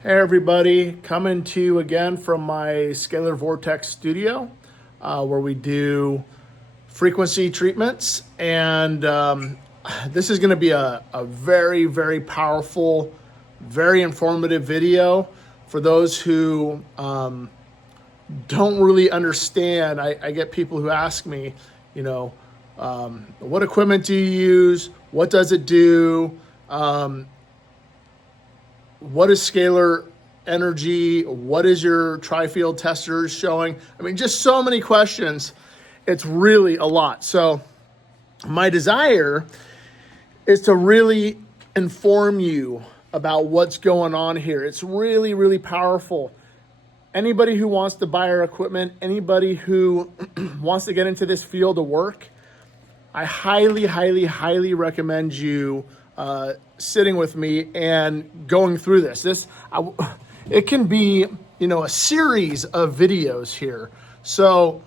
Hey everybody, coming to you again from my Scalar Vortex studio where we do frequency treatments. And this is going to be a very, very powerful, very informative video for those who don't really understand. I get people who ask me, what equipment do you use? What does it do? What is scalar energy? What is your tri-field testers showing? I mean, just so many questions. It's really a lot. So my desire is to really inform you about what's going on here. It's really, really powerful. Anybody who wants to buy our equipment, anybody who wants to get into this field of work, I highly, highly, highly recommend you sitting with me and going through this. It can be, a series of videos here. So,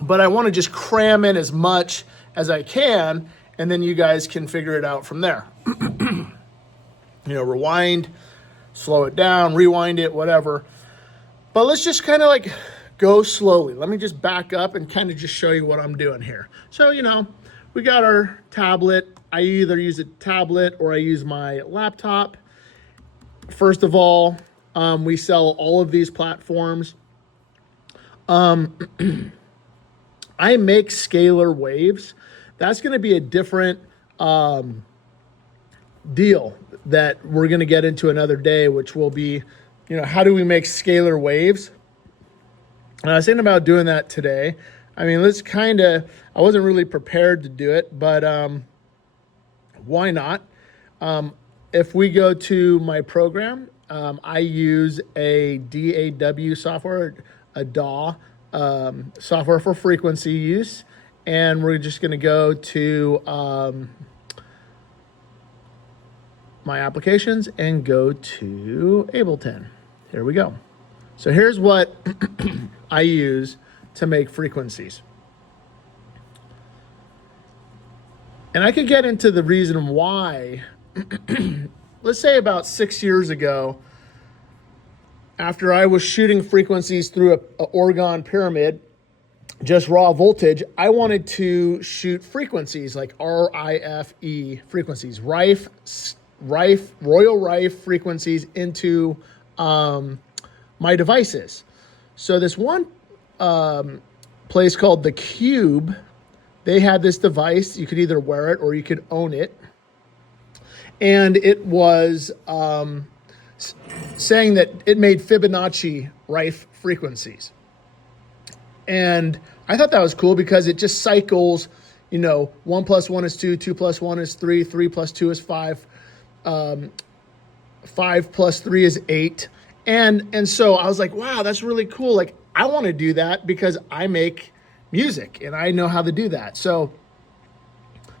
but I want to just cram in as much as I can, and then you guys can figure it out from there. Rewind, slow it down, rewind it, whatever. But let's just kind of like go slowly. Let me just back up and kind of just show you what I'm doing here. So, we got our tablet. I either use a tablet or I use my laptop. First of all, we sell all of these platforms. I make scalar waves. That's going to be a different deal that we're going to get into another day, which will be, how do we make scalar waves? And I was thinking about doing that today. I mean, I wasn't really prepared to do it, but why not? If we go to my program, I use a DAW software, a DAW software for frequency use. And we're just going to go to my applications and go to Ableton. Here we go. So here's what I use to make frequencies. And I could get into the reason why. Let's say about 6 years ago, after I was shooting frequencies through a Orgone pyramid, just raw voltage, I wanted to shoot frequencies like RIFE frequencies, Rife, Royal Rife frequencies into my devices. So this one place called The Cube, they had this device. You could either wear it or you could own it. And it was saying that it made Fibonacci Rife frequencies. And I thought that was cool because it just cycles, 1 plus 1 is 2, 2 plus 1 is 3, 3 plus 2 is 5, 5 plus 3 is 8. And so I was like, wow, that's really cool. Like, I want to do that because I make music and I know how to do that. So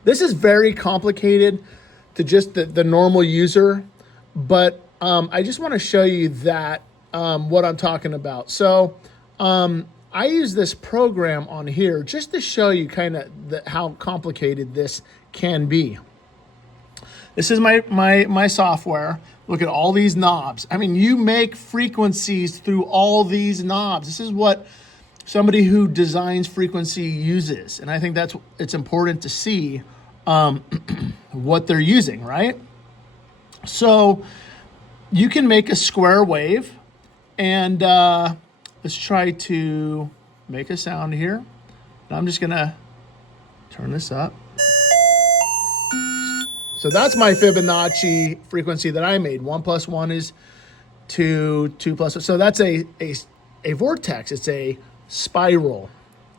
this is very complicated to just the normal user, but I just want to show you that what I'm talking about. So I use this program on here just to show you kind of how complicated this can be. This is my software. Look at all these knobs. I mean, you make frequencies through all these knobs. This is what somebody who designs frequency uses. And I think it's important to see what they're using, right? So you can make a square wave, and let's try to make a sound here. And I'm just gonna turn this up. So that's my Fibonacci frequency that I made. 1 plus 1 is 2, 2 plus. So that's a vortex. It's a spiral,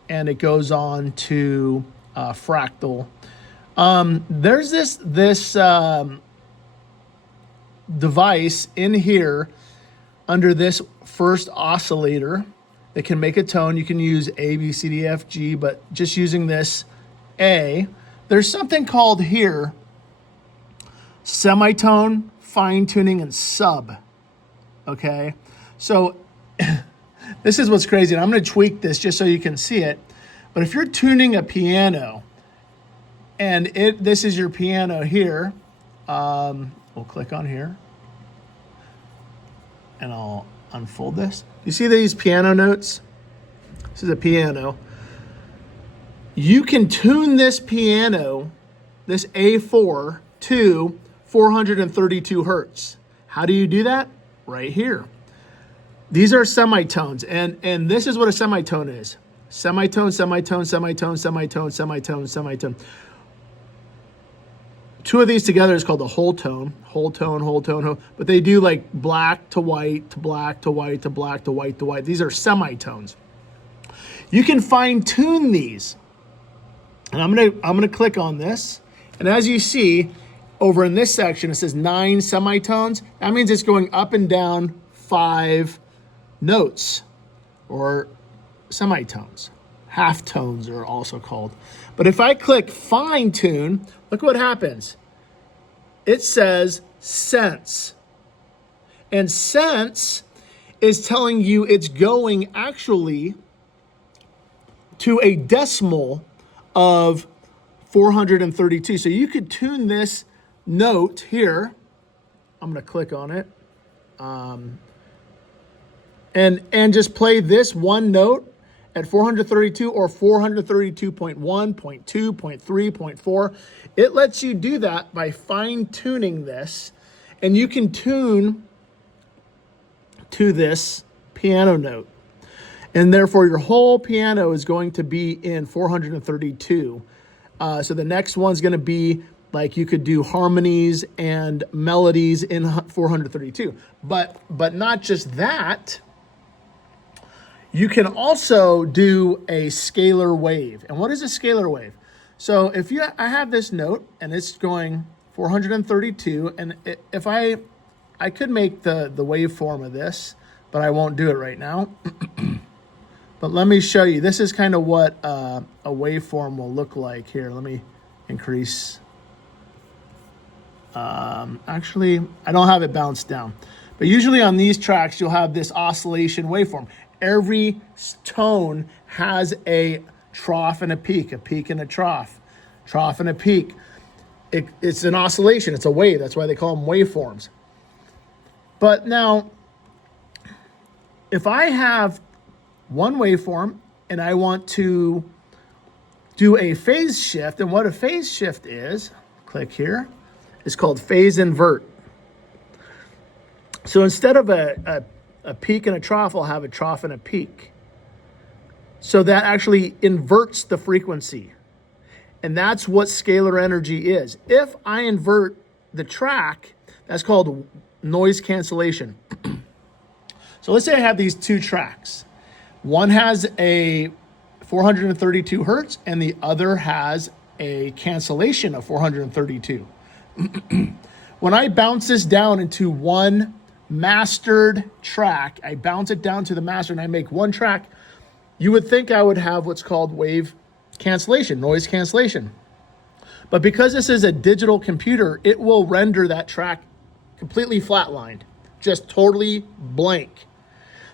and it goes on to fractal. There's this device in here under this first oscillator that can make a tone. You can use A, B, C, D, F, G, but just using this A, there's something called here semitone, fine tuning, and sub. Okay, so this is what's crazy, and I'm going to tweak this just so you can see it. But if you're tuning a piano, and this is your piano here, we'll click on here. and I'll unfold this. You see these piano notes? This is a piano. You can tune this piano, this A4, to 432 hertz. How do you do that? Right here. These are semitones, and this is what a semitone is. Semitone, semitone, semitone, semitone, semitone, semitone. Two of these together is called a whole tone, whole tone, whole tone, whole, but they do like black to white to black to white to black to white to white. These are semitones. You can fine tune these. And I'm gonna click on this. And as you see over in this section, it says 9 semitones. That means it's going up and down 5 notes or semitones. Half tones are also called. But if I click fine tune, look what happens. It says sense. And sense is telling you it's going actually to a decimal of 432. So you could tune this note here. I'm going to click on it. And just play this one note at 432 or 432.1, 0.2, 0.3, 0.4. It lets you do that by fine tuning this, and you can tune to this piano note. And therefore your whole piano is going to be in 432. So the next one's going to be like you could do harmonies and melodies in 432. But not just that. You can also do a scalar wave. And what is a scalar wave? So if I have this note and it's going 432, and if I could make the waveform of this, but I won't do it right now. But let me show you. This is kind of what a waveform will look like. Here, let me increase. Actually, I don't have it bounced down. But usually on these tracks, you'll have this oscillation waveform. Every tone has a trough and a peak and a trough and a peak. It's an oscillation. It's a wave. That's why they call them waveforms. But now, if I have one waveform and I want to do a phase shift, and what a phase shift is, click here, it's called phase invert. So instead of a peak and a trough, I'll have a trough and a peak. So that actually inverts the frequency. And that's what scalar energy is. If I invert the track, that's called noise cancellation. So let's say I have these two tracks. One has a 432 hertz and the other has a cancellation of 432. When I bounce this down into one mastered track, I bounce it down to the master and I make one track, you would think I would have what's called wave cancellation, noise cancellation. But because this is a digital computer, it will render that track completely flatlined, just totally blank.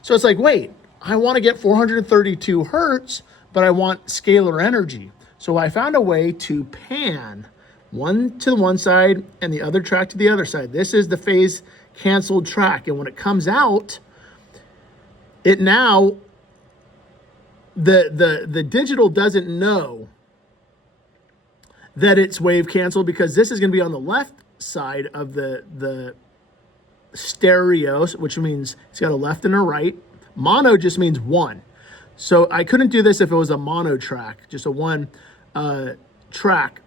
So it's like, wait, I want to get 432 hertz, but I want scalar energy. So I found a way to pan one to the one side and the other track to the other side. This is the phase canceled track. And when it comes out, it now, the digital doesn't know that it's wave canceled because this is going to be on the left side of the stereo, which means it's got a left and a right. Mono just means one. So I couldn't do this if it was a mono track, just a one track,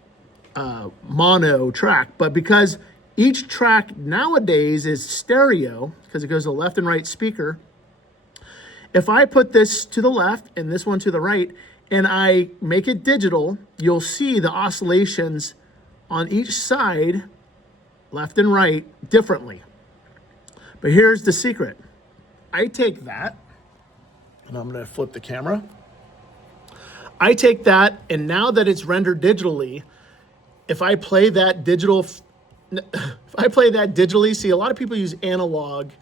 mono track. But because each track nowadays is stereo, because it goes to the left and right speaker, if I put this to the left and this one to the right, and I make it digital, you'll see the oscillations on each side, left and right, differently. But here's the secret. I take that, and I'm going to flip the camera. I take that, and now that it's rendered digitally, if I play that digitally, see, a lot of people use analog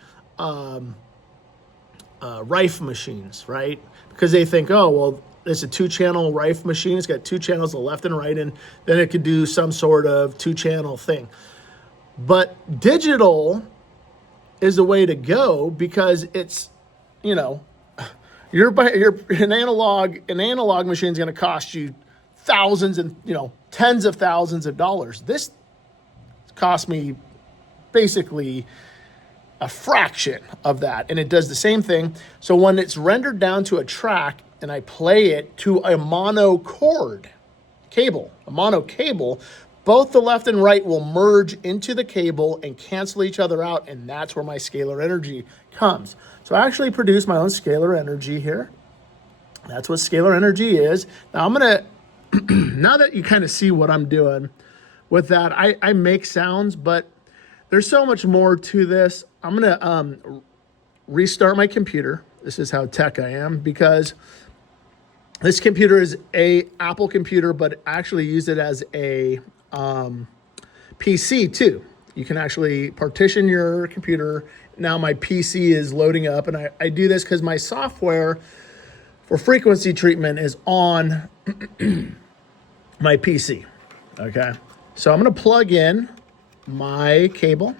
Rife machines, right? Because they think, oh, well, it's a 2-channel Rife machine. It's got 2 channels, the left and right, and then it could do some sort of 2-channel thing. But digital is the way to go because it's, you know, an analog machine is going to cost you thousands and, tens of thousands of dollars. This cost me basically a fraction of that, and it does the same thing. So when it's rendered down to a track and I play it to a mono cable, both the left and right will merge into the cable and cancel each other out, and that's where my scalar energy comes. So I actually produce my own scalar energy here. That's what scalar energy is. Now I'm gonna, now that you kind of see what I'm doing with that, I make sounds, but there's so much more to this. I'm gonna restart my computer. This is how tech I am, because this computer is a Apple computer, but I actually use it as a PC too. You can actually partition your computer. Now my PC is loading up, and I do this because my software for frequency treatment is on my PC. Okay, so I'm gonna plug in my cable,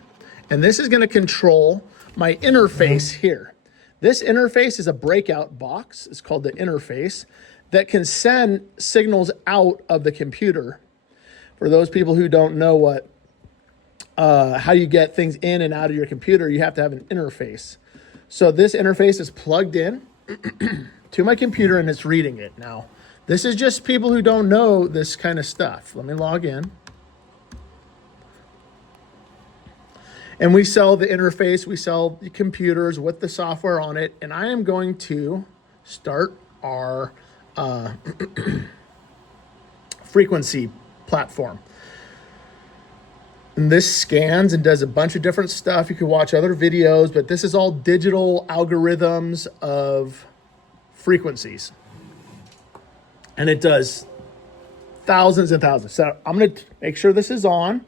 and this is gonna control my interface here. This interface is a breakout box. It's called the interface that can send signals out of the computer. For those people who don't know how you get things in and out of your computer, you have to have an interface. So this interface is plugged in to my computer and it's reading it. Now, this is just people who don't know this kind of stuff. Let me log in. And we sell the interface, we sell the computers with the software on it, and I am going to start our frequency platform. And this scans and does a bunch of different stuff. You can watch other videos, but this is all digital algorithms of frequencies. And it does thousands and thousands. So I'm gonna make sure this is on.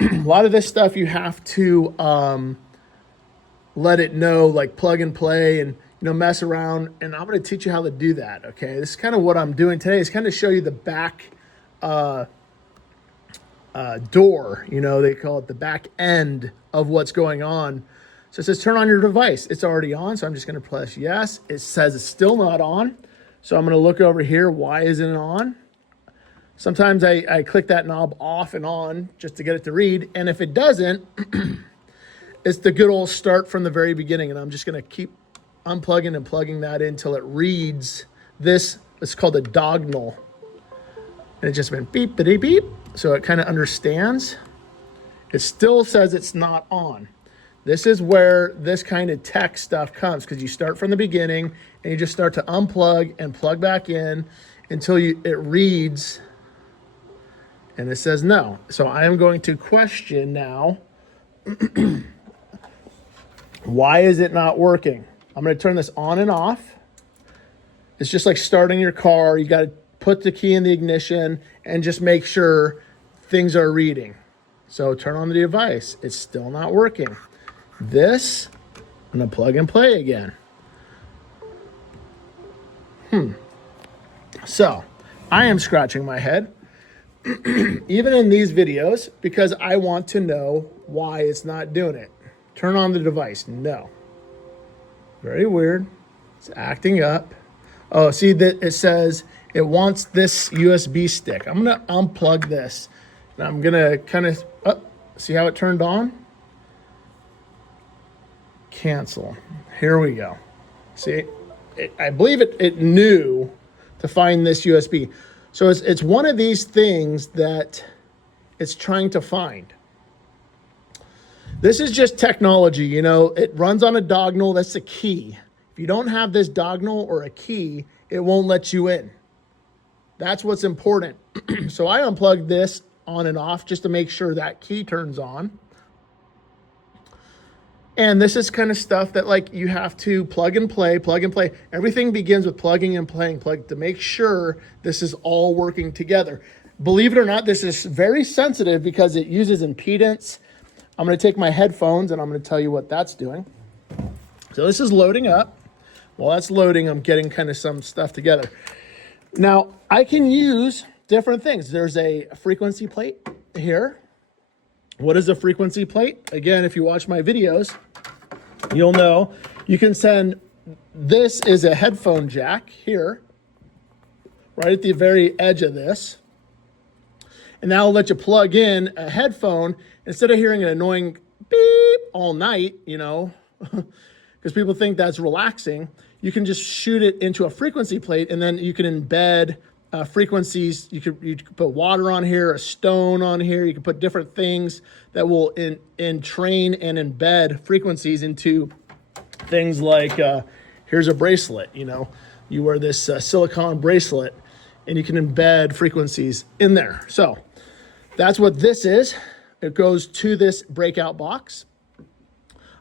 A lot of this stuff you have to let it know, like plug and play and mess around. And I'm going to teach you how to do that. Okay, this is kind of what I'm doing today. Is kind of show you the back door. They call it the back end of what's going on. So it says turn on your device. It's already on, so I'm just going to press yes. It says it's still not on, so I'm going to look over here. Why isn't it on? Sometimes I click that knob off and on just to get it to read. And if it doesn't, it's the good old start from the very beginning. And I'm just going to keep unplugging and plugging that in until it reads this. It's called a dognal. And it just went beep, beep, beep. So it kind of understands. It still says it's not on. This is where this kind of tech stuff comes, because you start from the beginning and you just start to unplug and plug back in until it reads. And it says no. So I am going to question now, why is it not working? I'm going to turn this on and off. It's just like starting your car. You got to put the key in the ignition and just make sure things are reading. So turn on the device. It's still not working. This, I'm going to plug and play again. So I am scratching my head. Even in these videos, because I want to know why it's not doing it. Turn on the device. No. Very weird. It's acting up. Oh, see that it says it wants this USB stick. I'm going to unplug this. And I'm going to kind of, see how it turned on? Cancel. Here we go. See, I believe it knew to find this USB. So it's one of these things that it's trying to find. This is just technology, it runs on a dognal. That's the key. If you don't have this dognal or a key, it won't let you in. That's what's important. So I unplugged this on and off just to make sure that key turns on. And this is kind of stuff that you have to plug and play. Everything begins with plugging and playing, to make sure this is all working together. Believe it or not, this is very sensitive because it uses impedance. I'm going to take my headphones and I'm going to tell you what that's doing. So this is loading up. While that's loading, I'm getting kind of some stuff together. Now, I can use different things. There's a frequency plate here. What is a frequency plate? Again, if you watch my videos, you'll know you can send, this is a headphone jack here, right at the very edge of this. And now I'll let you plug in a headphone instead of hearing an annoying beep all night, you know, because people think that's relaxing. You can just shoot it into a frequency plate, and then you can embed frequencies. You could put water on here, a stone on here. You can put different things that will entrain and embed frequencies into things like, here's a bracelet, you know, you wear this silicone bracelet and you can embed frequencies in there. So that's what this is. It goes to this breakout box.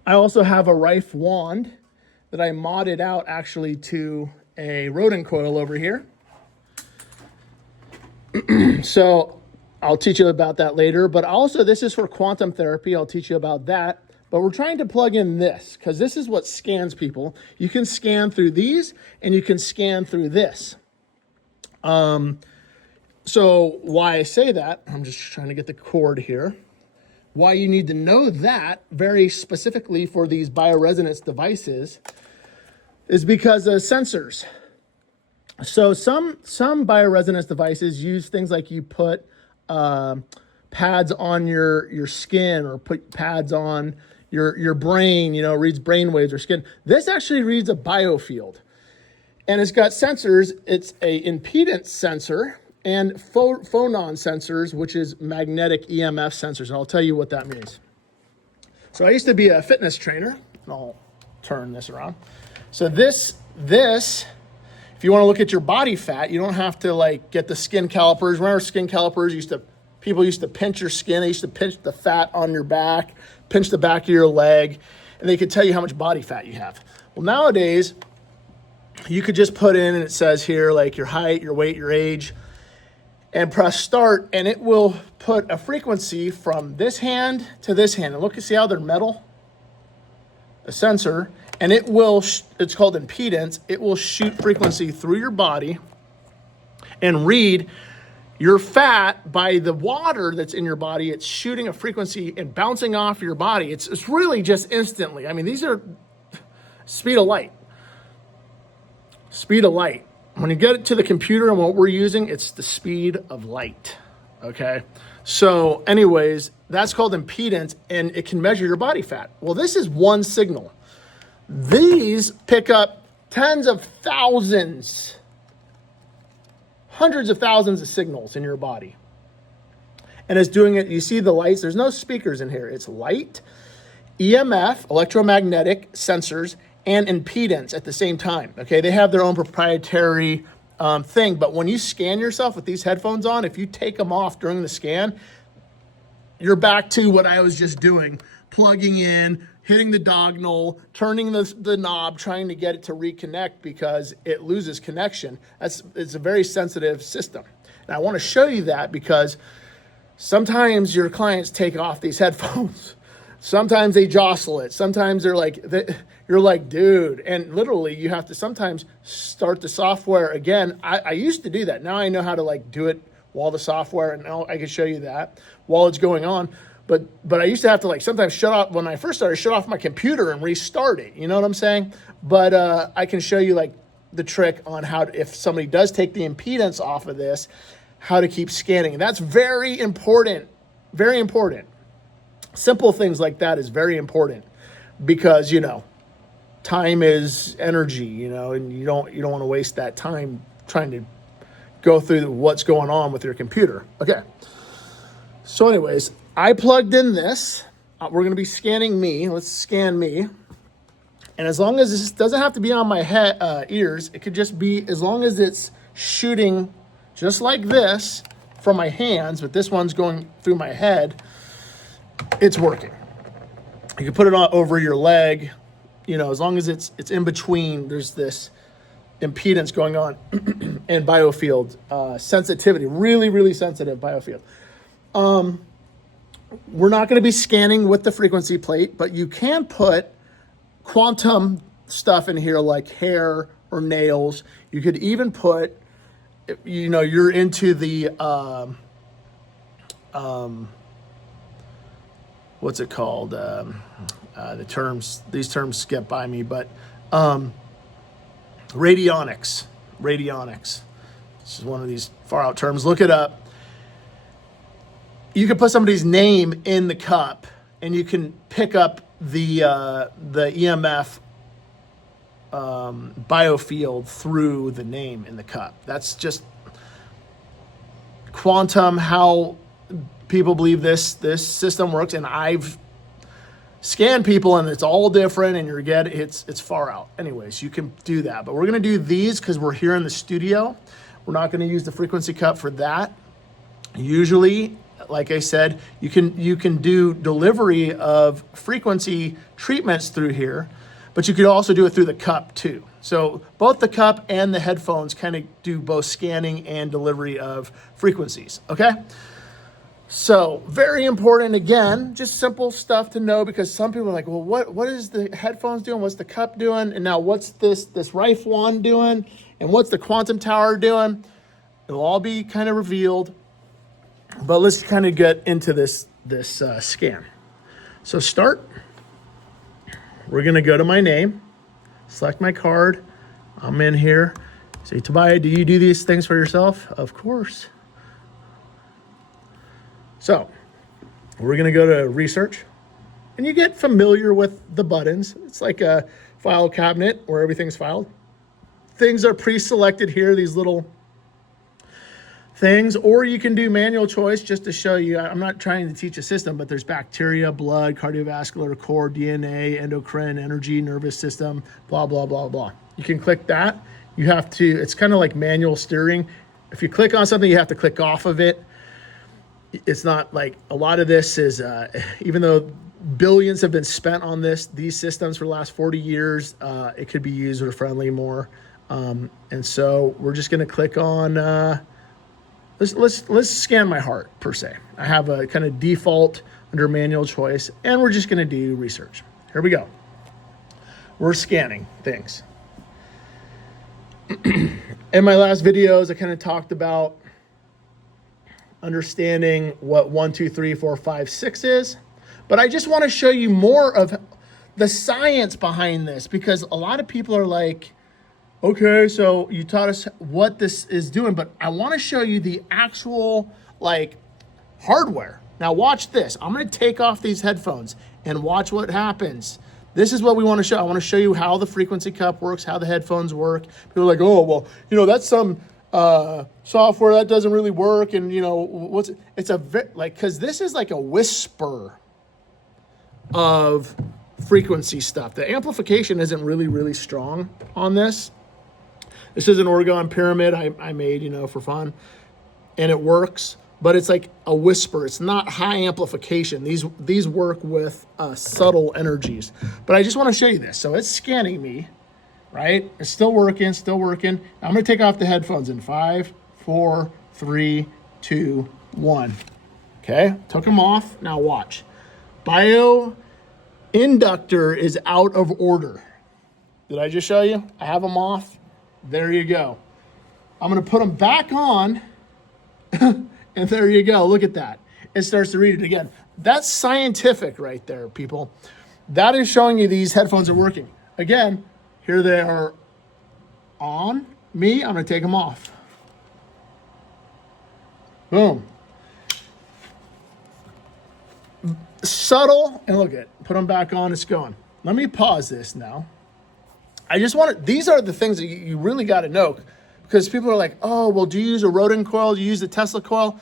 I also have a Rife wand that I modded out actually to a rodent coil over here. So I'll teach you about that later, but also this is for quantum therapy. I'll teach you about that. But we're trying to plug in this because this is what scans people. You can scan through these and you can scan through this. So why I say that, I'm just trying to get the cord here. Why you need to know that very specifically for these bioresonance devices is because of sensors. So some bioresonance devices use things like you put pads on your skin or put pads on your brain, you know, reads brain waves or skin. This actually reads a biofield. And it's got sensors. It's a impedance sensor and phonon sensors, which is magnetic EMF sensors. And I'll tell you what that means. So I used to be a fitness trainer, and I'll turn this around. So this, if you want to look at your body fat, you don't have to like get the skin calipers. Remember skin calipers people used to pinch your skin. They used to pinch the fat on your back, pinch the back of your leg, and they could tell you how much body fat you have. Well, nowadays, you could just put in, and it says here, like your height, your weight, your age, and press start, and it will put a frequency from this hand to this hand. And look, you see how they're metal? A sensor, and it will, it's called impedance. It will shoot frequency through your body and read your fat by the water that's in your body. It's shooting a frequency and bouncing off your body. It's really just instantly. I mean, these are speed of light. Speed of light. When you get it to the computer and what we're using, it's the speed of light, okay? So anyways, that's called impedance, and it can measure your body fat. Well, this is one signal. These pick up tens of thousands, hundreds of thousands of signals in your body. And it's doing it, you see the lights, there's no speakers in here. It's light, EMF, electromagnetic sensors, and impedance at the same time, okay? They have their own proprietary thing, but when you scan yourself with these headphones on, if you take them off during the scan, you're back to what I was just doing, plugging in, hitting the diagonal, turning the knob, trying to get it to reconnect because it loses connection. It's a very sensitive system. And I wanna show you that because sometimes your clients take off these headphones. Sometimes they jostle it. Sometimes you're like, dude, and literally you have to sometimes start the software again. I used to do that. Now I know how to like do it while the software, and now I can show you that while it's going on. But I used to have to like sometimes shut off, when I first started, shut off my computer and restart it. You know what I'm saying? But I can show you like the trick on how to, if somebody does take the impedance off of this, how to keep scanning. And that's very important, very important. Simple things like that is very important because, you know, time is energy, you know, and you don't want to waste that time trying to go through what's going on with your computer. Okay. So anyways, I plugged in this. We're going to be scanning me. Let's scan me. And as long as this doesn't have to be on my head, ears, it could just be, as long as it's shooting just like this from my hands, but this one's going through my head, it's working. You can put it on over your leg, you know, as long as it's in between, there's this impedance going on and biofield sensitivity, really, really sensitive biofield. We're not going to be scanning with the frequency plate, but you can put quantum stuff in here like hair or nails. You could even put, you know, you're into the what's it called? These terms skip by me, but radionics. Radionics. This is one of these far out terms. Look it up. You can put somebody's name in the cup, and you can pick up the EMF biofield through the name in the cup. That's just quantum how people believe this system works, and I've scanned people and it's all different, and it's far out. Anyways, you can do that, but we're going to do these because we're here in the studio. We're not going to use the frequency cup for that. Usually, like I said, you can do delivery of frequency treatments through here, but you could also do it through the cup too. So both the cup and the headphones kind of do both scanning and delivery of frequencies, okay? So very important, again, just simple stuff to know, because some people are like, well, what is the headphones doing? What's the cup doing? And now what's this Rife wand doing? And what's the quantum tower doing? It'll all be kind of revealed, but let's kind of get into this scan. So start, we're gonna go to my name, select my card. I'm in here. Say, Tobias, do you do these things for yourself? Of course. So we're going to go to research, and you get familiar with the buttons. It's like a file cabinet where everything's filed. Things are pre-selected here, these little things, or you can do manual choice just to show you. I'm not trying to teach a system, but there's bacteria, blood, cardiovascular, core, DNA, endocrine, energy, nervous system, blah, blah, blah, blah. You can click that. You have to, it's kind of like manual steering. If you click on something, you have to click off of it. It's not like a lot of this is, even though billions have been spent on these systems for the last 40 years, it could be user friendly more. And so we're just going to click on, let's scan my heart per se. I have a kind of default under manual choice, and we're just going to do research. Here we go. We're scanning things. In my last videos, I kind of talked about understanding what 1, 2, 3, 4, 5, 6 is, but I just want to show you more of the science behind this, because a lot of people are like, okay, so you taught us what this is doing, but I want to show you the actual like hardware. Now watch this. I'm going to take off these headphones and watch what happens. This is what we want to show. I want to show you how the frequency cup works, how the headphones work. People are like, oh, well, that's some software that doesn't really work. And because this is like a whisper of frequency stuff. The amplification isn't really, really strong on this. This is an Orgone pyramid I made, for fun, and it works, but it's like a whisper. It's not high amplification. These work with subtle energies, but I just want to show you this. So it's scanning me, right? It's still working. I'm going to take off the headphones in 5, 4, 3, 2, 1. Okay, took them off. Now watch. Inductor is out of order. Did I just show you? I have them off. There you go. I'm going to put them back on. And there you go. Look at that. It starts to read it again. That's scientific right there, people. That is showing you these headphones are working. Again, here they are on me. I'm going to take them off. Boom. Subtle, and look at, put them back on, it's going. Let me pause this now. I just want to, these are the things that you really got to know, because people are like, oh, well, do you use a Rodin coil? Do you use the Tesla coil?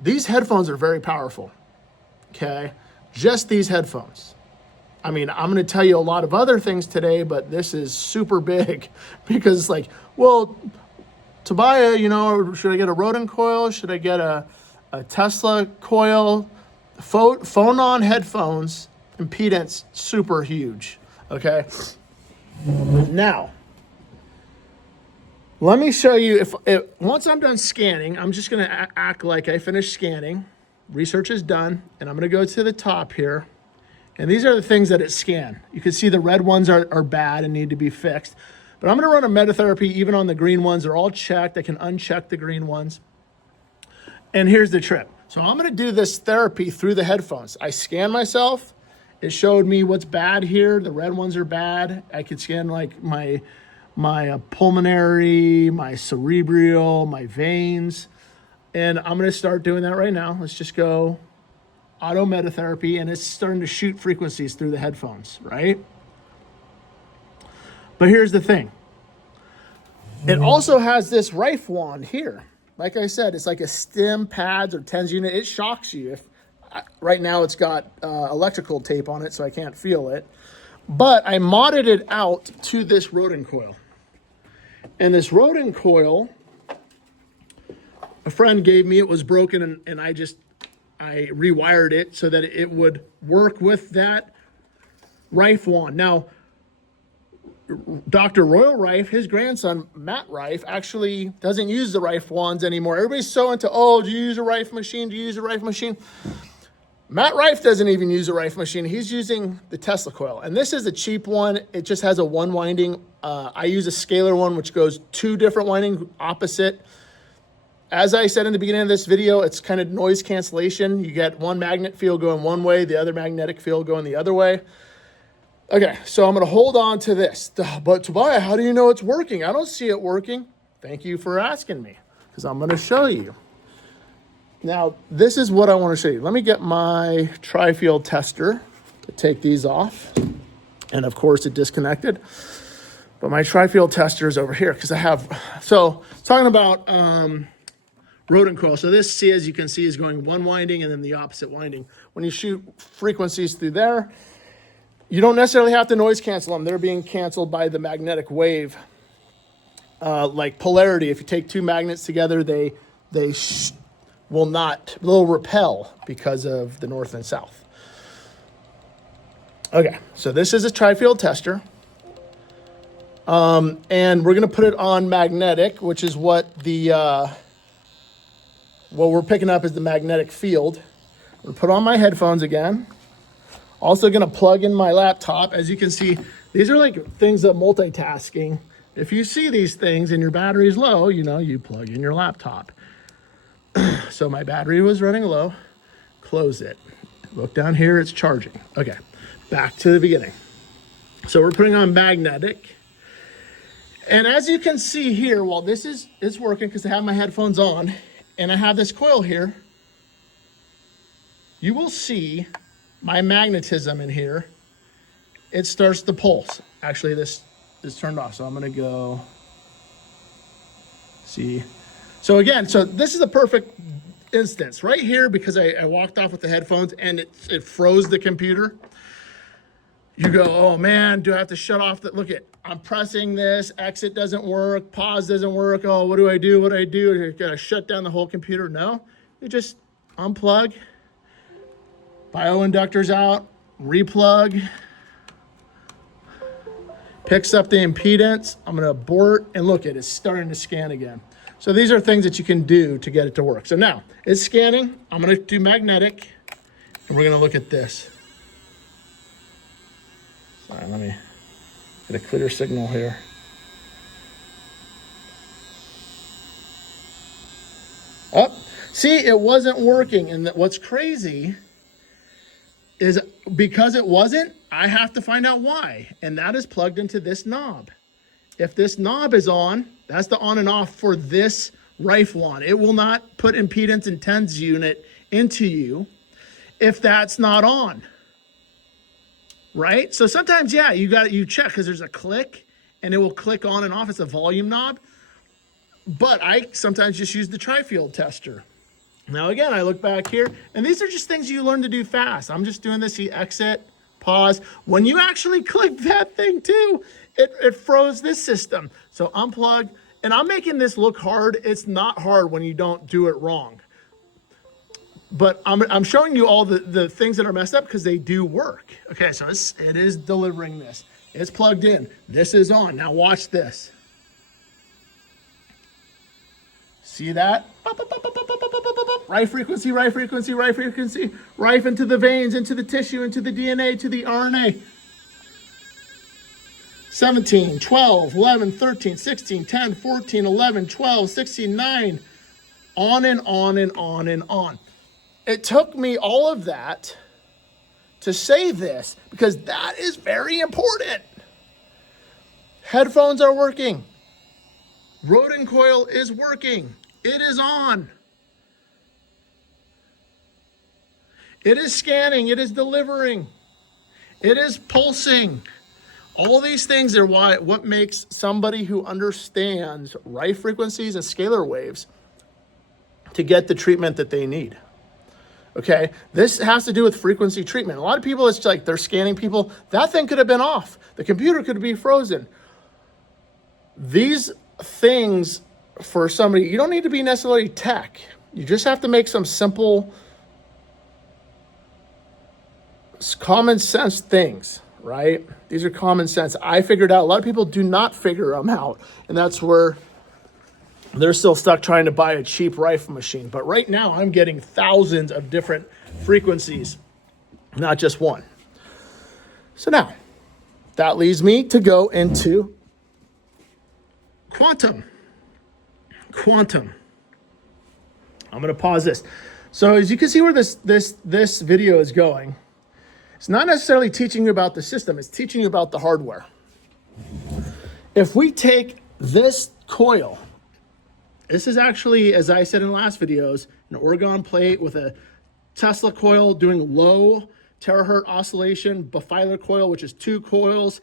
These headphones are very powerful, okay? Just these headphones. I mean, I'm going to tell you a lot of other things today, but this is super big because it's like, well, Tobias, should I get a Rodin coil? Should I get a Tesla coil? Phone-on headphones, impedance, super huge, okay? Now, let me show you, once I'm done scanning, I'm just gonna act like I finished scanning. Research is done, and I'm gonna go to the top here, and these are the things that it scanned. You can see the red ones are bad and need to be fixed, but I'm gonna run a metatherapy even on the green ones. They're all checked. I can uncheck the green ones. And here's the trip. So I'm going to do this therapy through the headphones. I scan myself. It showed me what's bad here. The red ones are bad. I could scan like my pulmonary, my cerebral, my veins. And I'm going to start doing that right now. Let's just go auto metatherapy, and it's starting to shoot frequencies through the headphones, right? But here's the thing. It also has this Rife wand here. Like I said, it's like a stim, pads, or TENS unit. It shocks you. Right now it's got electrical tape on it, so I can't feel it. But I modded it out to this rodent coil. And this rodent coil, a friend gave me, it was broken, and I rewired it so that it would work with that Rife wand. Now, Dr. Royal Rife, his grandson, Matt Rife, actually doesn't use the Rife wands anymore. Everybody's so into, oh, do you use a Rife machine? Do you use a Rife machine? Matt Rife doesn't even use a Rife machine. He's using the Tesla coil. And this is a cheap one. It just has a one winding. I use a Scalar one, which goes 2 different winding opposite. As I said in the beginning of this video, it's kind of noise cancellation. You get one magnet field going one way, the other magnetic field going the other way. Okay, so I'm going to hold on to this. But Tobiah, how do you know it's working? I don't see it working. Thank you for asking me, because I'm going to show you. Now, this is what I want to show you. Let me get my tri-field tester to take these off. And of course, it disconnected. But my tri-field tester is over here because I have... So, talking about rodent coil. So this, see, as you can see, is going one winding and then the opposite winding. When you shoot frequencies through there, you don't necessarily have to noise cancel them. They're being canceled by the magnetic wave. Like polarity, if you take 2 magnets together, they'll repel because of the north and south. Okay, so this is a tri-field tester. And we're going to put it on magnetic, which is what what we're picking up is the magnetic field. I'm going to put on my headphones again. Also going to plug in my laptop. As you can see, these are like things of multitasking. If you see these things and your battery's low, you plug in your laptop. So my battery was running low. Close it. Look down here, it's charging. Okay, back to the beginning. So we're putting on magnetic. And as you can see here, while it's working because I have my headphones on and I have this coil here, you will see my magnetism in here. It starts to pulse. Actually, this is turned off, so I'm gonna go see. So again, this is a perfect instance right here because I walked off with the headphones and it froze the computer. You go, oh man, do I have to shut off look at, I'm pressing this, exit doesn't work, pause doesn't work. Oh, what do I do? Gotta shut down the whole computer? No, you just unplug, bioinductor's out, replug, picks up the impedance. I'm gonna abort and look at it's starting to scan again. So these are things that you can do to get it to work. So now it's scanning. I'm gonna do magnetic and we're gonna look at this. Sorry, let me get a clear signal here. Oh, see, it wasn't working. And what's crazy is because it wasn't, I have to find out why. And that is plugged into this knob. If this knob is on, that's the on and off for this Rife wand. It will not put impedance and TENS unit into you if that's not on. Right? So sometimes, yeah, you check because there's a click and it will click on and off. It's a volume knob. But I sometimes just use the tri-field tester. Now, again, I look back here, and these are just things you learn to do fast. I'm just doing this, you exit, pause. When you actually click that thing too, it froze this system. So unplug, and I'm making this look hard. It's not hard when you don't do it wrong. But I'm showing you all the things that are messed up because they do work. Okay, so it is delivering this. It's plugged in. This is on. Now watch this. See that? Rife frequency, Rife frequency, Rife frequency. Rife into the veins, into the tissue, into the DNA, to the RNA. 17, 12, 11, 13, 16, 10, 14, 11, 12, 16, 9. On and on and on and on. it took me all of that to say this because that is very important. Headphones are working. Rodent coil is working. It is on. It is scanning. It is delivering. It is pulsing. All these things are what makes somebody who understands Rife frequencies and scalar waves to get the treatment that they need. Okay, this has to do with frequency treatment. A lot of people, it's like they're scanning people. That thing could have been off. The computer could be frozen. These things for somebody, you don't need to be necessarily tech. You just have to make some simple, common sense things, right? These are common sense. I figured out, a lot of people do not figure them out. And that's where they're still stuck trying to buy a cheap Rife machine. But right now I'm getting thousands of different frequencies, not just one. So now that leads me to go into quantum. I'm going to pause this. So as you can see where this video is going, it's not necessarily teaching you about the system. It's teaching you about the hardware. If we take this coil, this is actually, as I said in the last videos, an Orgone plate with a Tesla coil doing low terahertz oscillation, bifilar coil, which is 2 coils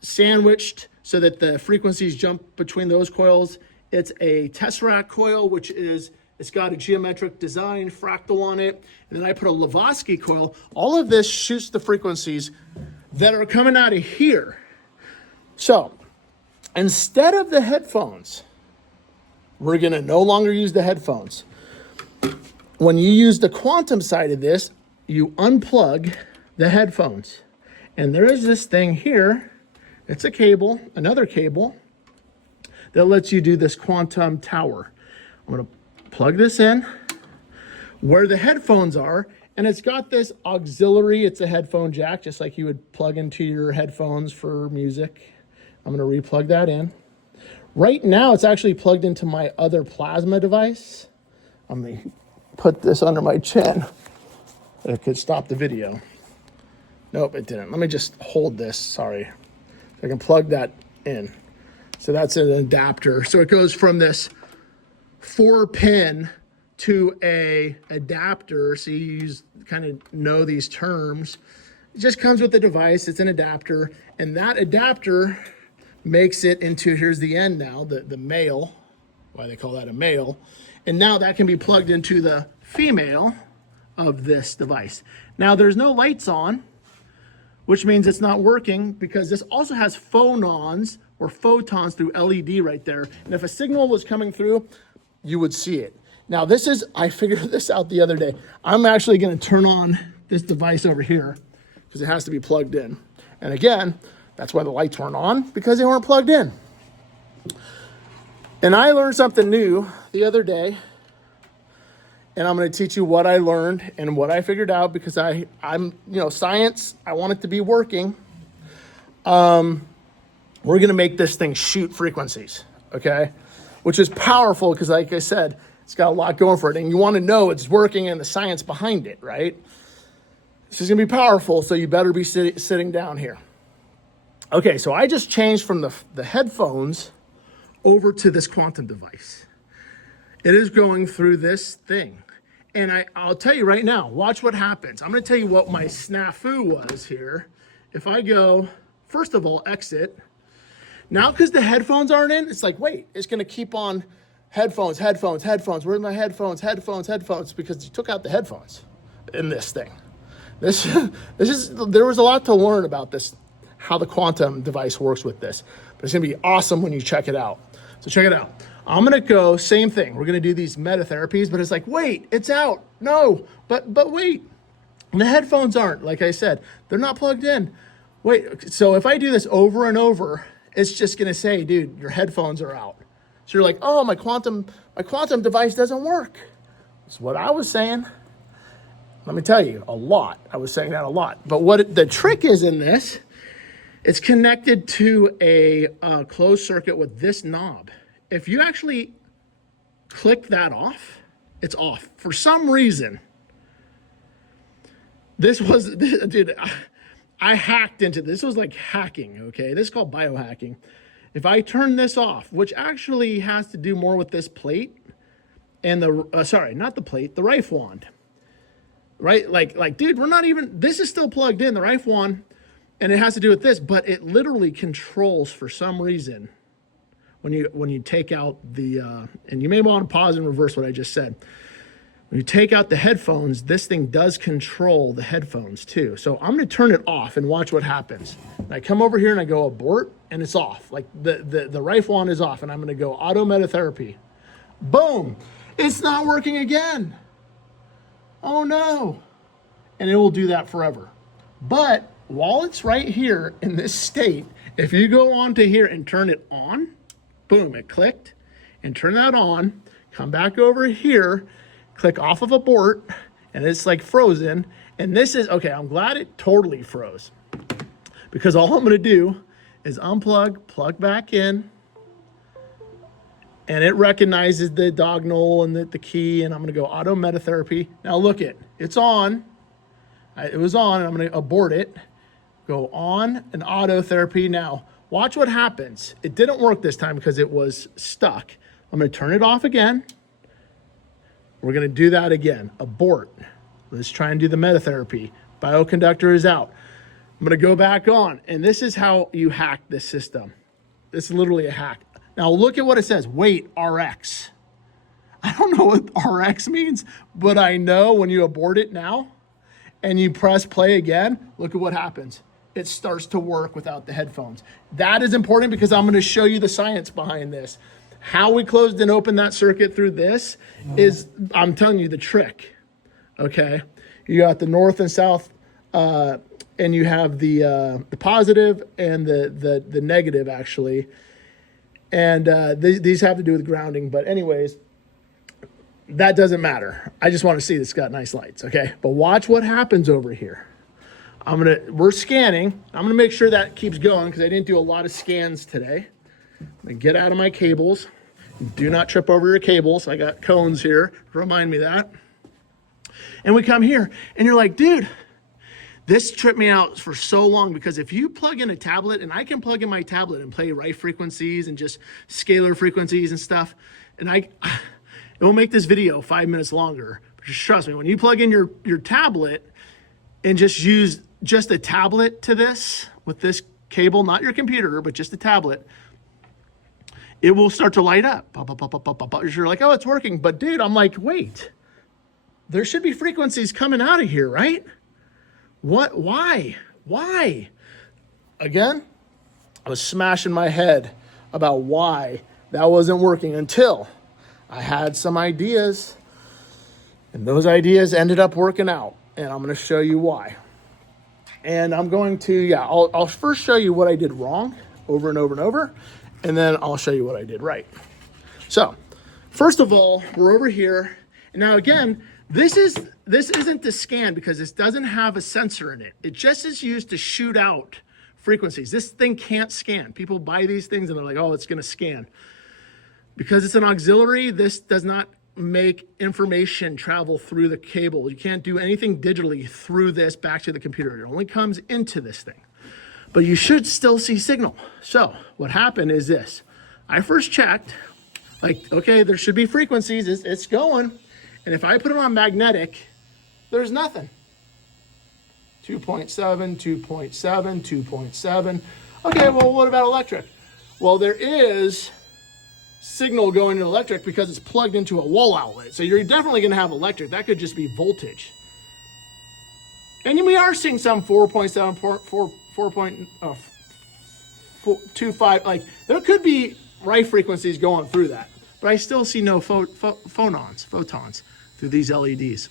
sandwiched so that the frequencies jump between those coils. It's a tesseract coil, which is, it's got a geometric design fractal on it. And then I put a Lavotsky coil. All of this shoots the frequencies that are coming out of here. So instead of the headphones, we're going to no longer use the headphones. When you use the quantum side of this, you unplug the headphones. And there is this thing here. It's a cable, another cable, that lets you do this quantum tower. I'm going to plug this in where the headphones are. And it's got this auxiliary. It's a headphone jack, just like you would plug into your headphones for music. I'm going to replug that in. Right now, it's actually plugged into my other plasma device. I'm going to put this under my chin. It could stop the video. Nope, it didn't. Let me just hold this, sorry. So I can plug that in. So that's an adapter. So it goes from this 4-pin to a adapter. So you kind of know these terms. It just comes with the device. It's an adapter. And that adapter makes it into, here's the end now, the male, why they call that a male. And now that can be plugged into the female of this device. Now there's no lights on, which means it's not working because this also has phonons or photons through LED right there. And if a signal was coming through, you would see it. Now this is, I figured this out the other day. I'm actually gonna turn on this device over here because it has to be plugged in. And again, that's why the lights weren't on, because they weren't plugged in. And I learned something new the other day, and I'm going to teach you what I learned and what I figured out, because I'm science, I want it to be working. We're going to make this thing shoot frequencies, okay? Which is powerful because, like I said, it's got a lot going for it, and you want to know it's working and the science behind it, right? This is going to be powerful, so you better be sitting down here. Okay, so I just changed from the headphones over to this quantum device. It is going through this thing. And I'll tell you right now, watch what happens. I'm gonna tell you what my snafu was here. If I go, first of all, exit. Now, because the headphones aren't in, it's like, wait, it's gonna keep on headphones. Where's my headphones? Because you took out the headphones in this thing. There was a lot to learn about this, how the quantum device works with this. But it's gonna be awesome when you check it out. So check it out. I'm gonna go, same thing. We're gonna do these meta therapies, but it's like, wait, it's out. No, but wait. The headphones aren't, like I said, they're not plugged in. Wait, so if I do this over and over, it's just gonna say, dude, your headphones are out. So you're like, oh, my quantum device doesn't work. That's what I was saying. Let me tell you, a lot. I was saying that a lot. But what the trick is in this, it's connected to a closed circuit with this knob. If you actually click that off, it's off. For some reason, dude, I hacked into this. This was like hacking, okay? This is called biohacking. If I turn this off, which actually has to do more with this plate and sorry, not the plate, the Rife wand, right? Like, dude, we're not even, this is still plugged in, the Rife wand, and it has to do with this, but it literally controls for some reason when you take out the, and you may want to pause and reverse what I just said. When you take out the headphones, this thing does control the headphones too. So I'm gonna turn it off and watch what happens. And I come over here and I go abort and it's off. Like the Rife wand is off and I'm gonna go auto metatherapy. Boom, it's not working again. Oh no. And it will do that forever. But while it's right here in this state, if you go on to here and turn it on, boom, it clicked, and turn that on, come back over here, click off of abort, and it's like frozen. And this is, okay, I'm glad it totally froze because all I'm gonna do is unplug, plug back in, and it recognizes the diagonal and the key, and I'm gonna go auto metatherapy. Now look it's on. It was on, and I'm gonna abort it, go on and auto therapy. Now, watch what happens. It didn't work this time because it was stuck. I'm gonna turn it off again. We're gonna do that again, abort. Let's try and do the metatherapy. Bioconductor is out. I'm gonna go back on, and this is how you hack this system. This is literally a hack. Now look at what it says, wait, RX. I don't know what RX means, but I know when you abort it now and you press play again, look at what happens. It starts to work without the headphones. That is important because I'm gonna show you the science behind this. How we closed and opened that circuit through this is, I'm telling you the trick, okay? You got the north and south, and you have the positive and the negative actually. And these have to do with grounding, but anyways, that doesn't matter. I just want to see this got nice lights, okay? But watch what happens over here. We're scanning. I'm gonna make sure that keeps going because I didn't do a lot of scans today. Get out of my cables. Do not trip over your cables. I got cones here. Remind me that. And we come here and you're like, dude, this tripped me out for so long because if you plug in a tablet, and I can plug in my tablet and play Rife frequencies and just scalar frequencies and stuff, and it will make this video 5 minutes longer. But just trust me, when you plug in your tablet and just use just a tablet to this with this cable, not your computer, but just a tablet, it will start to light up. You're like, oh, it's working. But dude, I'm like, wait, there should be frequencies coming out of here, right? What, why? Again, I was smashing my head about why that wasn't working until I had some ideas, and those ideas ended up working out. And I'm gonna show you why. And I'm going to, I'll first show you what I did wrong over and over and over, and then I'll show you what I did right. So, first of all, we're over here. And now again, this isn't to scan because this doesn't have a sensor in it. It just is used to shoot out frequencies. This thing can't scan. People buy these things and they're like, oh, it's gonna scan. Because it's an auxiliary, this does not make information travel through the cable. You can't do anything digitally through this back to the computer. It only comes into this thing. But you should still see signal. So what happened is this. I first checked, like, okay, there should be frequencies, it's going. And if I put it on magnetic, there's nothing. 2.7, 2.7, 2.7. Okay, well, what about electric? Well, there is signal going to electric because it's plugged into a wall outlet. So you're definitely gonna have electric. That could just be voltage. And we are seeing some 4.7, 4.25, like there could be Rife frequencies going through that, but I still see no photons through these LEDs.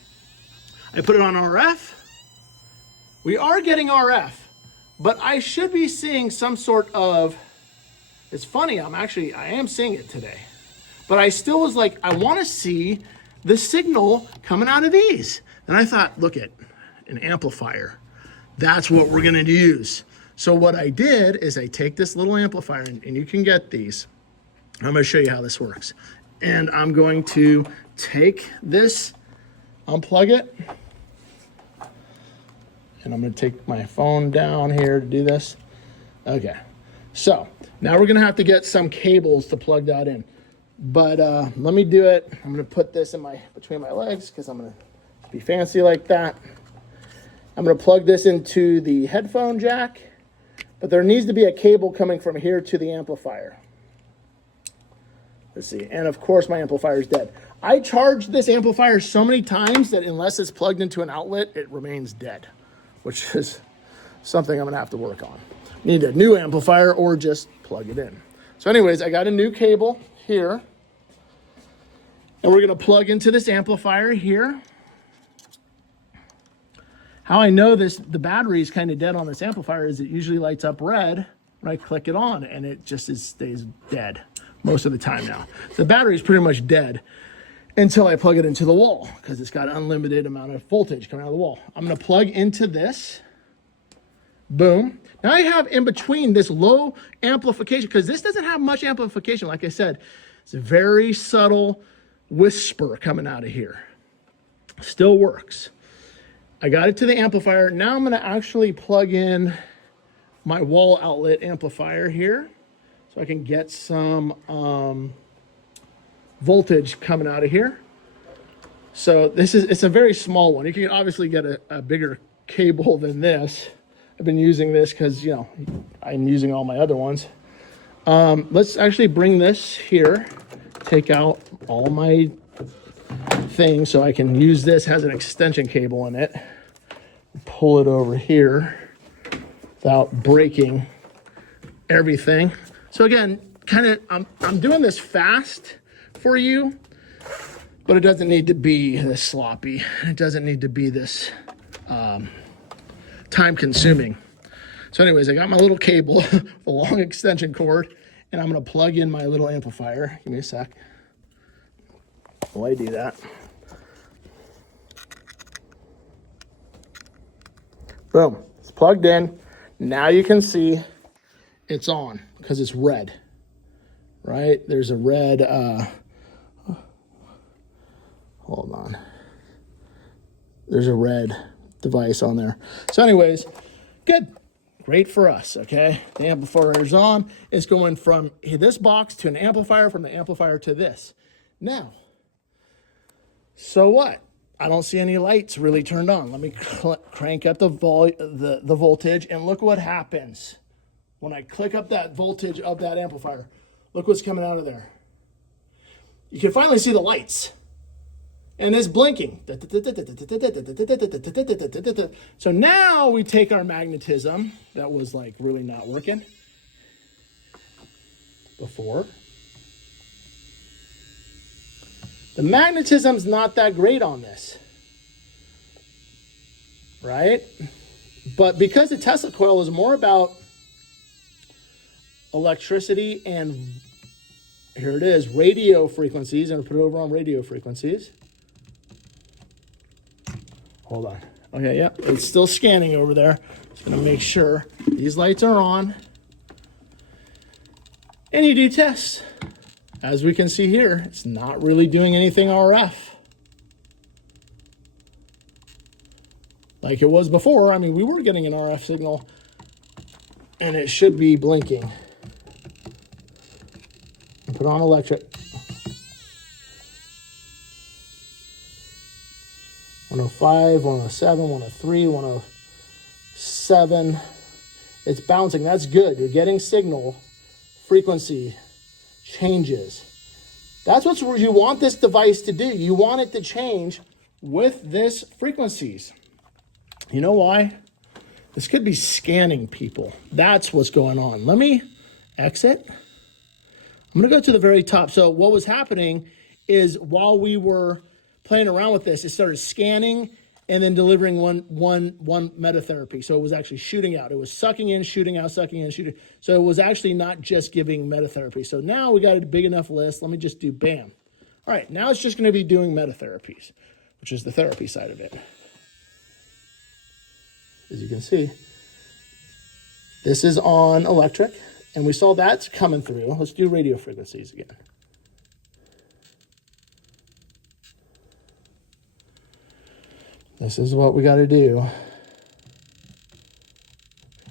I put it on RF. We are getting RF, but I should be seeing some sort of, it's funny, I am seeing it today, but I still was like, I want to see the signal coming out of these. And I thought, look at an amplifier. That's what we're gonna use. So what I did is I take this little amplifier, and you can get these. I'm gonna show you how this works. And I'm going to take this, unplug it, and I'm going to take my phone down here to do this. Okay, so now we're going to have to get some cables to plug that in. But let me do it. I'm going to put this in between my legs because I'm going to be fancy like that. I'm going to plug this into the headphone jack, but there needs to be a cable coming from here to the amplifier. Let's see. And of course, my amplifier is dead. I charged this amplifier so many times that unless it's plugged into an outlet, it remains dead, which is something I'm going to have to work on. Need a new amplifier or just plug it in. So anyways, I got a new cable here, and we're going to plug into this amplifier here. How I know the battery is kind of dead on this amplifier is it usually lights up red when I click it on, and it just stays dead most of the time now. The battery is pretty much dead until I plug it into the wall because it's got an unlimited amount of voltage coming out of the wall. I'm going to plug into this. Boom. Now I have in between this low amplification because this doesn't have much amplification. Like I said, it's a very subtle whisper coming out of here. Still works. I got it to the amplifier. Now I'm going to actually plug in my wall outlet amplifier here so I can get some voltage coming out of here. So it's a very small one. You can obviously get a bigger cable than this. I've been using this because, you know, I'm using all my other ones. Let's actually bring this here, take out all my things so I can use this. It has an extension cable in it. Pull it over here without breaking everything. So again, I'm doing this fast for you, but it doesn't need to be this sloppy. It doesn't need to be this time consuming. So anyways, I got my little cable, a long extension cord, and I'm going to plug in my little amplifier. Give me a sec while I do that. Boom, it's plugged in. Now you can see it's on because it's red, right? There's a red, hold on. There's a red device on there. So anyways, good. Great for us, okay? The amplifier is on. It's going from this box to an amplifier, from the amplifier to this. Now, so what? I don't see any lights really turned on. Let me crank up the voltage, and look what happens when I click up that voltage of that amplifier. Look what's coming out of there. You can finally see the lights. And it's blinking. So now we take our magnetism that was like really not working before. The magnetism's not that great on this, right? But because the Tesla coil is more about electricity and, here it is, radio frequencies, and I'll put it over on radio frequencies. Hold on. Okay, yeah, it's still scanning over there. Just gonna make sure these lights are on. And you do tests. As we can see here, it's not really doing anything RF like it was before. I mean, we were getting an RF signal and it should be blinking. Put on electric. 105, 107, 103, 107. It's bouncing. That's good. You're getting signal frequency changes. That's what you want this device to do. You want it to change with this frequencies. You know why? This could be scanning people. That's what's going on. Let me exit. I'm going to go to the very top. So what was happening is while we were playing around with this, it started scanning and then delivering one metatherapy. So it was actually shooting out. It was sucking in, shooting out, sucking in, shooting. So it was actually not just giving metatherapy. So now we got a big enough list. Let me just do bam. All right, now it's just going to be doing metatherapies, which is the therapy side of it. As you can see, this is on electric, and we saw that's coming through. Let's do radio frequencies again. This is what we got to do.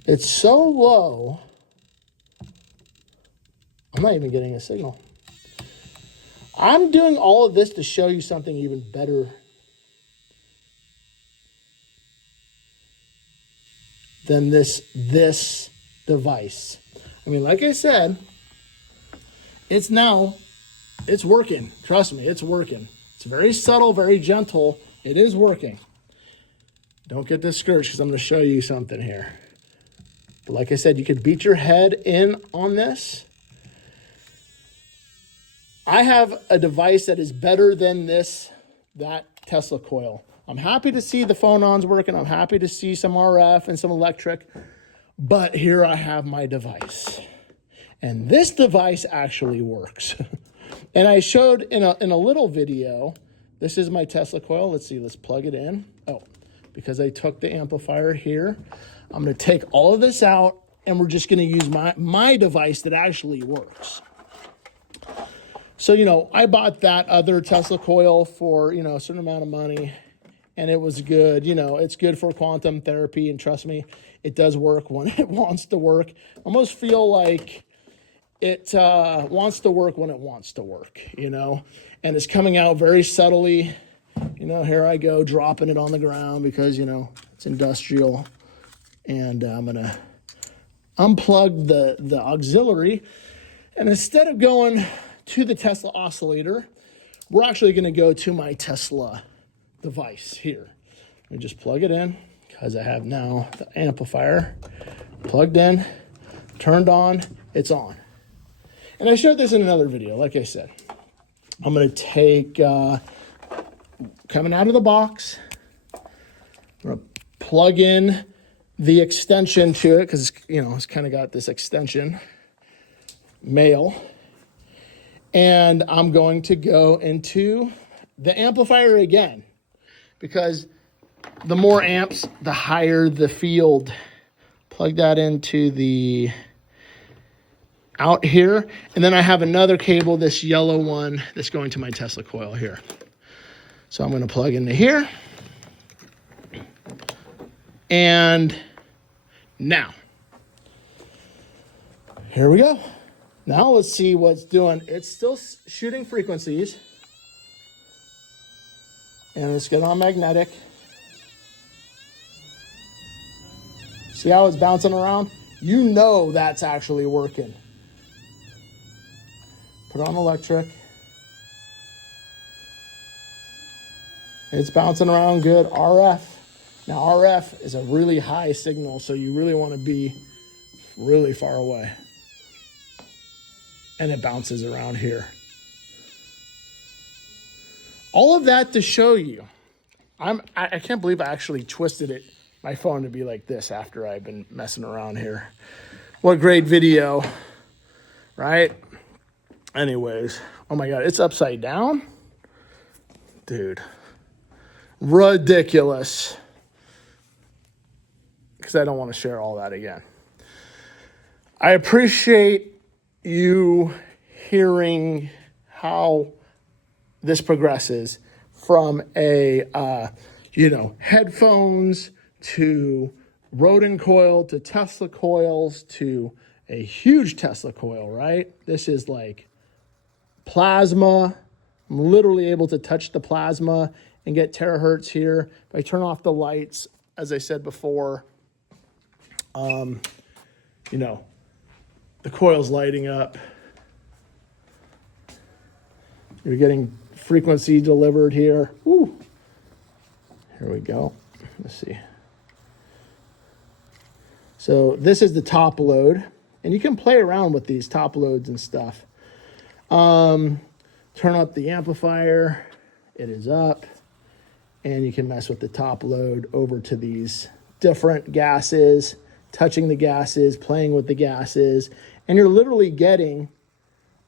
It's so low, I'm not even getting a signal. I'm doing all of this to show you something even better than this device. I mean, like I said, it's working. Trust me, it's working. It's very subtle, very gentle. It is working. Don't get discouraged because I'm going to show you something here. But like I said, you could beat your head in on this. I have a device that is better than that Tesla coil. I'm happy to see the phone-ons working. I'm happy to see some RF and some electric. But here I have my device. And this device actually works. And I showed in a little video, this is my Tesla coil. Let's see, let's plug it in. Oh, because I took the amplifier here, I'm going to take all of this out, and we're just going to use my device that actually works. So, I bought that other Tesla coil for, a certain amount of money, and it was good. It's good for quantum therapy, and trust me, it does work when it wants to work. I almost feel like it wants to work when it wants to work, and it's coming out very subtly. Here I go dropping it on the ground because, it's industrial. And I'm going to unplug the auxiliary. And instead of going to the Tesla oscillator, we're actually going to go to my Tesla device here. Let me just plug it in because I have now the amplifier plugged in, turned on, it's on. And I showed this in another video, like I said. I'm going to take, coming out of the box, I'm going to plug in the extension to it because, it's kind of got this extension, male. And I'm going to go into the amplifier again because the more amps, the higher the field. Plug that into the out here. And then I have another cable, this yellow one, that's going to my Tesla coil here. So I'm going to plug into here. And now, here we go. Now let's see what's doing. It's still shooting frequencies. And let's get on magnetic. See how it's bouncing around? That's actually working. Put on electric. It's bouncing around good. RF. Now RF is a really high signal, so you really want to be really far away. And it bounces around here. All of that to show you. I can't believe I actually twisted my phone to be like this after I've been messing around here. What a great video, right? Anyways, oh my God, it's upside down? Dude, ridiculous. Because I don't want to share all that again. I appreciate you hearing how this progresses from headphones to Rodin coil to Tesla coils to a huge Tesla coil, right? This is like plasma. I'm literally able to touch the plasma and get terahertz here. If I turn off the lights, as I said before, the coil's lighting up. You're getting frequency delivered here. Woo. Here we go. Let's see. So this is the top load, and you can play around with these top loads and stuff. Turn up the amplifier. It is up, and you can mess with the top load over to these different gases, touching the gases, playing with the gases, and you're literally getting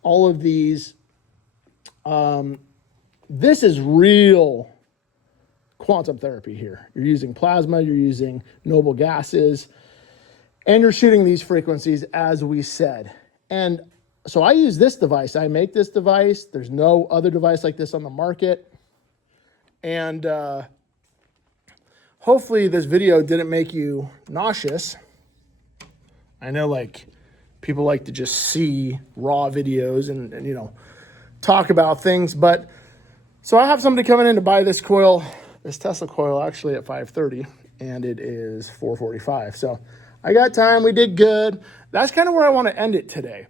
all of these. This is real quantum therapy here. You're using plasma, you're using noble gases, and you're shooting these frequencies as we said. And so I use this device. I make this device. There's no other device like this on the market. And hopefully this video didn't make you nauseous. I know like people like to just see raw videos and you know, talk about things, but so I have somebody coming in to buy this coil, this Tesla coil actually at 5:30, and it is 4:45. So I got time, we did good. That's kind of where I want to end it today.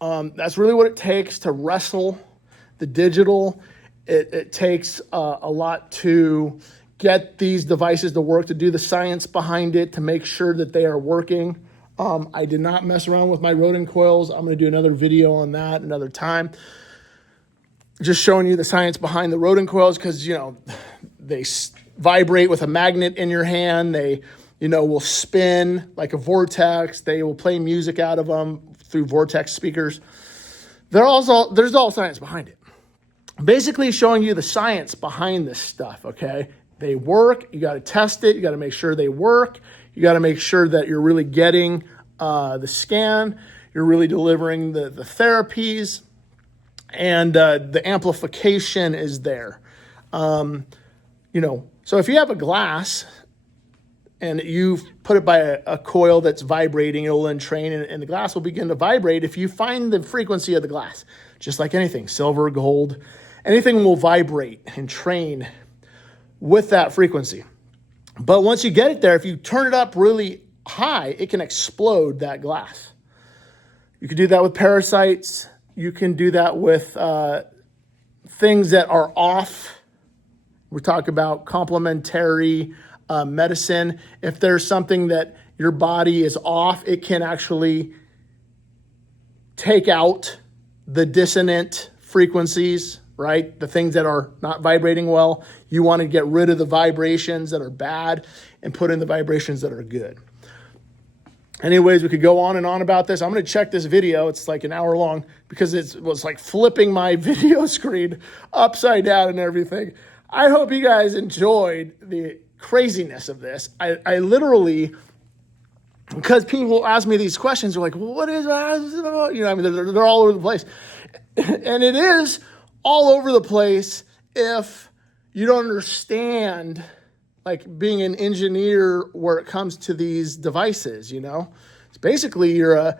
That's really what it takes to wrestle the digital. It takes a lot to get these devices to work, to do the science behind it, to make sure that they are working. I did not mess around with my Rodin coils. I'm going to do another video on that another time. Just showing you the science behind the Rodin coils, because, you know, they vibrate with a magnet in your hand. They, you know, will spin like a vortex. They will play music out of them through vortex speakers. There's all science behind it. Basically showing you the science behind this stuff, okay? They work. You got to test it. You got to make sure they work. You got to make sure that you're really getting the scan. You're really delivering the therapies. And the amplification is there. You know, so if you have a glass and you put it by a coil that's vibrating, it'll entrain, and the glass will begin to vibrate if you find the frequency of the glass. Just like anything, silver, gold, anything will vibrate and train with that frequency. But once you get it there, if you turn it up really high, it can explode that glass. You can do that with parasites. You can do that with things that are off. We talk about complementary medicine. If there's something that your body is off, it can actually take out the dissonant frequencies, right? The things that are not vibrating well. You want to get rid of the vibrations that are bad and put in the vibrations that are good. Anyways, we could go on and on about this. I'm going to check this video. It's like an hour long because it was like flipping my video screen upside down and everything. I hope you guys enjoyed the craziness of this. I literally, because people ask me these questions, they're like, well, what is that? You know, I mean, they're all over the place. And it is all over the place if you don't understand, like, being an engineer where it comes to these devices, you know? It's basically you're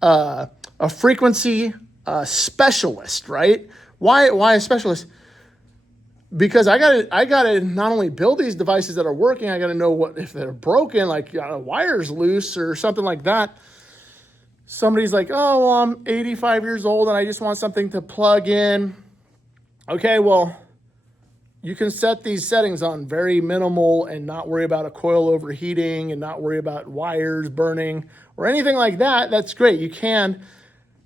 a frequency specialist, right? Why a specialist? Because I gotta not only build these devices that are working, I gotta know what if they're broken, like a wire's loose or something like that. Somebody's like, oh, well, I'm 85 years old and I just want something to plug in. Okay, well, you can set these settings on very minimal and not worry about a coil overheating and not worry about wires burning or anything like that. That's great. You can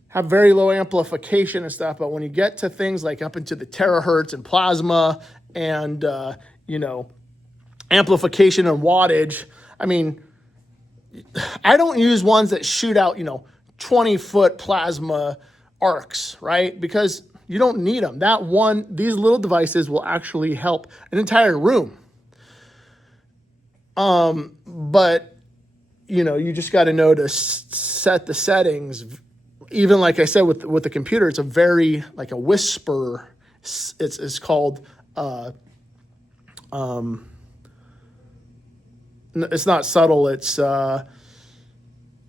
have very low amplification and stuff, but when you get to things like up into the terahertz and plasma and, you know, amplification and wattage, I mean, I don't use ones that shoot out, you know, 20-foot plasma arcs, right? Because you don't need them. These little devices will actually help an entire room. But, you know, you just got to know to set the settings. Even like I said, with the computer, it's a very, like a whisper. It's called, it's not subtle. It's, the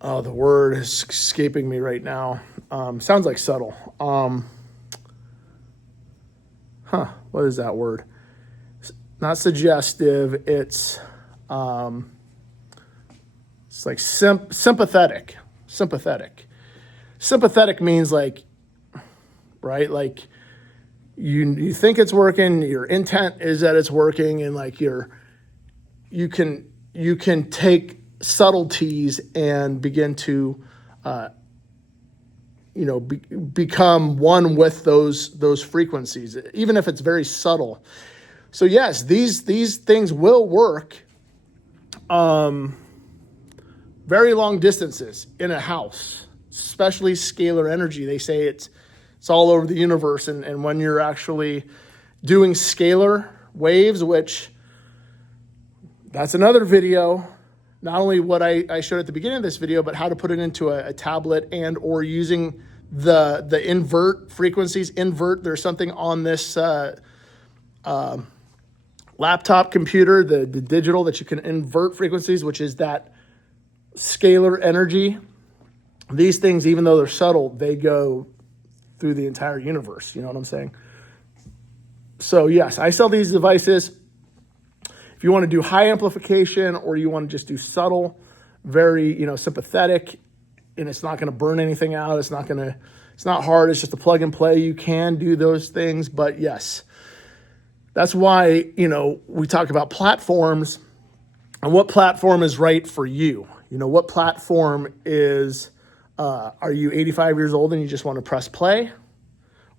word is escaping me right now. Sounds like subtle. What is that word? It's not suggestive. It's like sympathetic. Sympathetic means like, right? Like you think it's working, your intent is that it's working, and like you can take subtleties and begin to become one with those frequencies, even if it's very subtle. So yes, these things will work very long distances in a house, especially scalar energy. They say it's all over the universe. And when you're actually doing scalar waves, which that's another video, not only what I showed at the beginning of this video, but how to put it into a tablet and or using the invert frequencies. There's something on this laptop computer, the digital that you can invert frequencies, which is that scalar energy. These things, even though they're subtle, they go through the entire universe. You know what I'm saying? So yes, I sell these devices. If you want to do high amplification or you want to just do subtle, very, sympathetic, and it's not going to burn anything out. It's not hard. It's just a plug and play. You can do those things, but yes, that's why, we talk about platforms and what platform is right for you. What platform is, are you 85 years old and you just want to press play?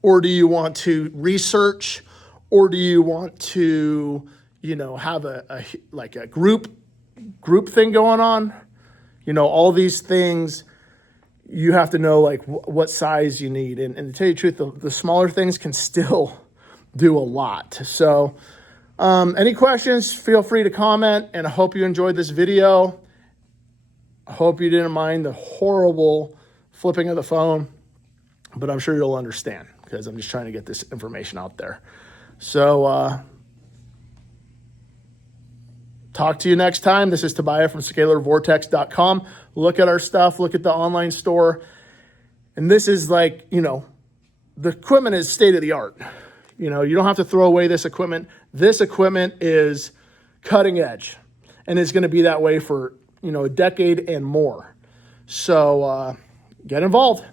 Or do you want to research? Or do you want to, have a group thing going on? All these things, you have to know what size you need. And to tell you the truth, the smaller things can still do a lot. So any questions, feel free to comment, and I hope you enjoyed this video. I hope you didn't mind the horrible flipping of the phone, but I'm sure you'll understand because I'm just trying to get this information out there. So talk to you next time. This is Tobiah from scalarvortex.com. Look at our stuff. Look at the online store. And this is the equipment is state of the art. You don't have to throw away this equipment. This equipment is cutting edge, and it's going to be that way for, a decade and more. So get involved.